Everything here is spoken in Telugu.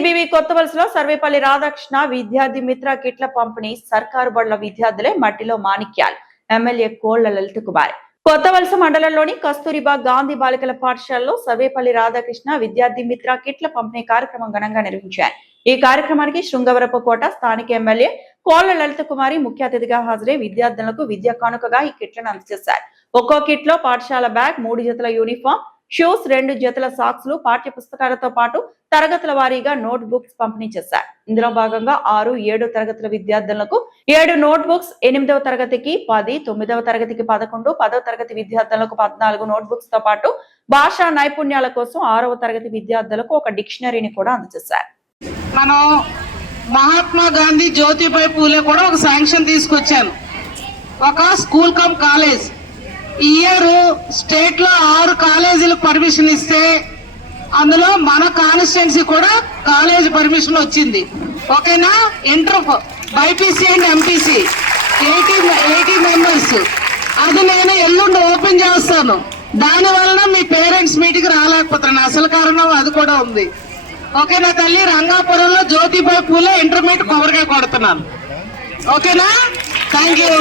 కేసీబీవీ కొత్తవలసలో సర్వేపల్లి రాధాకృష్ణ విద్యార్థి మిత్ర కిట్ల పంపిణీ సర్కారు బడుల విద్యార్థులే మట్టిలో మాణిక్యాలు. ఎమ్మెల్యే కోళ్ల లలిత కుమార్ కొత్తవలస మండలంలోని కస్తూరిబా గాంధీ బాలికల పాఠశాలలో సర్వేపల్లి రాధాకృష్ణ విద్యార్థి మిత్ర కిట్ల పంపిణీ కార్యక్రమం ఘనంగా నిర్వహించారు. ఈ కార్యక్రమానికి శృంగవరపుకోట స్థానిక ఎమ్మెల్యే కోళ్ల లలిత కుమారి ముఖ్య అతిథిగా హాజరై విద్యార్థులకు విద్యా కానుకగా ఈ కిట్లను అందజేశారు. ఒక్కో కిట్ లో పాఠశాల బ్యాగ్, 3 జతల యూనిఫామ్, షూస్, 2 జతల సాక్స్లు, పాఠ్య పుస్తకాలతో పాటు తరగతుల వారీగా నోట్ బుక్స్ పంపిణీ చేశారు. ఇందులో భాగంగా 6, 7 తరగతుల విద్యార్థులకు 7 నోట్ బుక్స్, 8వ తరగతికి 10, 9వ తరగతికి 11, 10వ తరగతి విద్యార్థులకు 14 నోట్ బుక్స్ తో పాటు భాషా నైపుణ్యాల కోసం 6వ తరగతి విద్యార్థులకు ఒక డిక్షనరీని కూడా అందజేశారు. మనం మహాత్మా గాంధీ జ్యోతిబాయి పూలే కూడా ఒక శాంక్షన్ తీసుకొచ్చాను, ఒక స్కూల్ కమ్ కాలేజ్. ఈ ఇయర్ స్టేట్ లో 6 కాలేజీలకు పర్మిషన్ ఇస్తే అందులో మన కాన్స్టిట్యున్సీ కూడా కాలేజ్ పర్మిషన్ వచ్చింది. ఓకేనా? Inter BiPC and MPC 80 members. అది నేను ఎల్లుండి ఓపెన్ చేస్తాను. దాని వలన మీ పేరెంట్స్ మీటింగ్ రాలేకపోతున్నాను. అసలు కారణం అది కూడా ఉంది. ఓకేనా తల్లి? రంగాపురంలో జ్యోతిబాయి పూలే ఇంటర్మీడియట్ కొబ్బరికాయ కొడుతున్నాను. ఓకేనా? Thank you.